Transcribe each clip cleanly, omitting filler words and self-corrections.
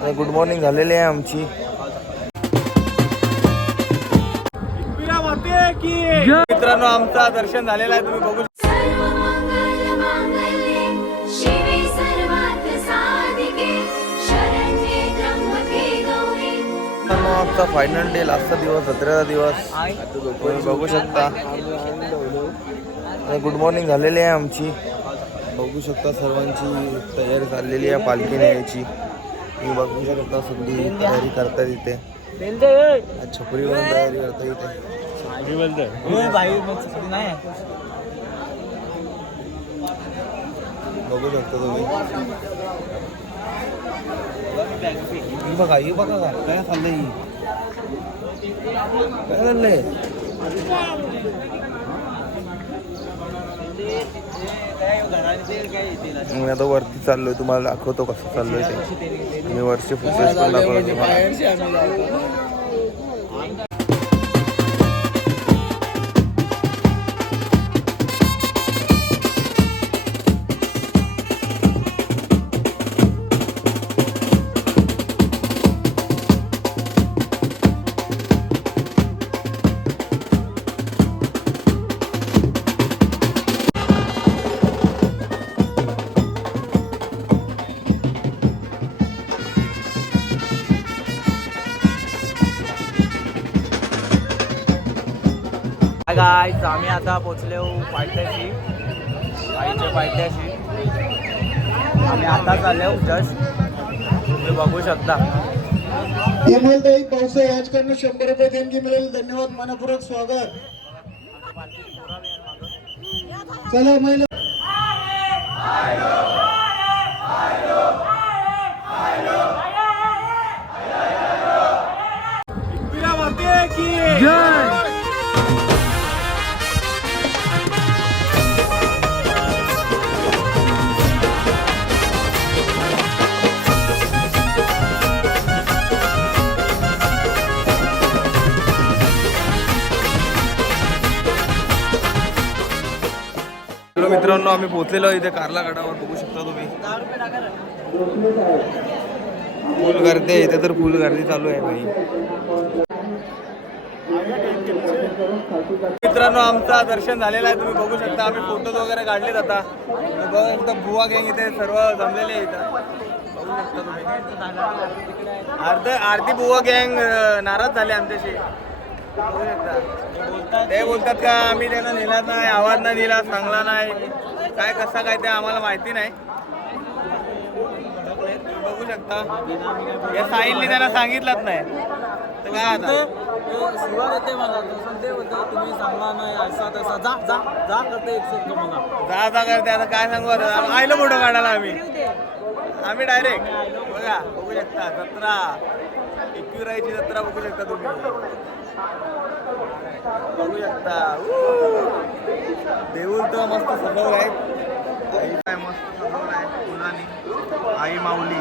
Good morning झालेली आहे आमची. मित्रांनो आमचा दर्शन झालेलं आहे, तुम्ही बघू शकता. आमचा फायनल डे, लास्टचा दिवस, 17वा दिवस तुम्ही बघू शकता. गुड मॉर्निंग झालेली आहे आमची. बघू शकता सर्वांची तयारी चाललेली आहे पालखी न्यायची. तुम्ही बघू शकता सगळी तयारी करतात इथे. छपरीवर तयारी करता इथे. बघू शकता तुम्ही. बघा ही बघा काय चाललंय, काय चाललंय. मी आता वरती चाललोय, तुम्हाला दाखवतो कसं चाललोय ते. मी वरचे फुटेज पण दाखवतो तुम्हाला. गाईज आम्ही आता पोचलो पायथ्याशी, पायथ्याशी आम्ही आता चाललो जस्ट. तुम्ही बघू शकता. हेमलताई पावसे याचकडनं 100 रुपये देणगी मिळेल. धन्यवाद, मनपूर्वक स्वागत. चला महिला मित्रांनो आम्ही पोहोचलेलो इथे कारला गडावर. बघू शकता तुम्ही फुल गर्दी आहे इथे, तर फुल गर्दी चालू आहे भाई. मित्रांनो आमचा दर्शन झालेलं आहे, तुम्ही बघू शकता. आम्ही फोटोज वगैरे काढलेत. आता बघू शकता बुवा गँग इथे सर्व जमलेले आहे इथं. बघू शकता तुम्ही. आरती बुवा गँग नाराज झाले आमच्याशी. बघू शकता ते बोलतात का आम्ही त्यांना नेला नाही, आवाज नाही दिला, सांगला नाही, काय कसा काय ते आम्हाला माहिती नाही. बघू शकता या साहिलने त्यांना सांगितलंच नाही, तर काय आता सुरुवात येते मला ते होतं तुम्ही सांगला नाही असा तसा जा जा जा करते एक सेकंद मला जा करते. आता काय सांगू, आता आयलो फोटो काढायला आम्ही डायरेक्ट. बघा बघू शकता जत्रा, एकविराईची जत्रा बघू शकता तुम्ही. बघू शकता देऊळ तर मस्त सजवलं आहे. आई काय मस्त सजवलं आहे फुलांनी. आई माऊली.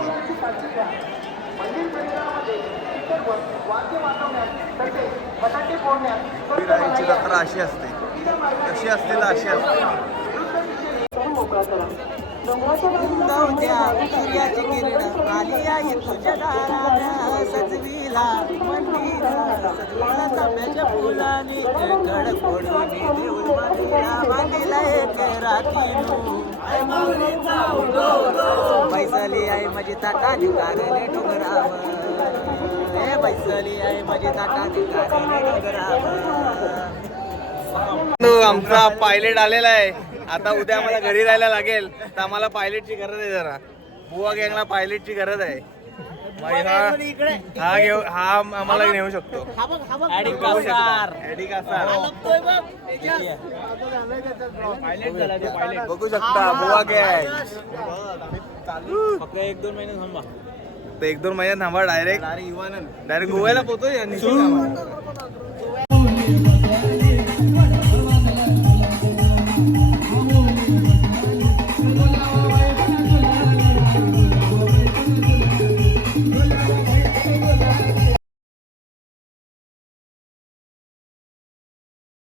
एकविराईची जत्रा अशी असते, कशी असते तर अशी असते. सूर्याची किरण आली आहे तुझ्या दारात सजविला मंदिरा सजविला चाफ्याच्या फुलांनी कड फोडून देऊळ बांधिला एक राखीव बैसली आहे माझी ताटाने कारले डोंगरावर. हे बैसली आहे माझी ताटाने कारले डोंगरावर. आमचा पायलट आलेला आहे. आता उद्या आम्हाला घरी जायला लागेल, तर आम्हाला पायलटची गरज आहे. जरा बुवा गँगला पायलटची गरज आहे. हा आम्हाला नेऊ शकतो. बघू शकता बुवा गँग. फक्त 1-2 महिने थांबा. तर 1-2 महिन्यात थांबा. डायरेक्ट गोव्याला पोहोचतो.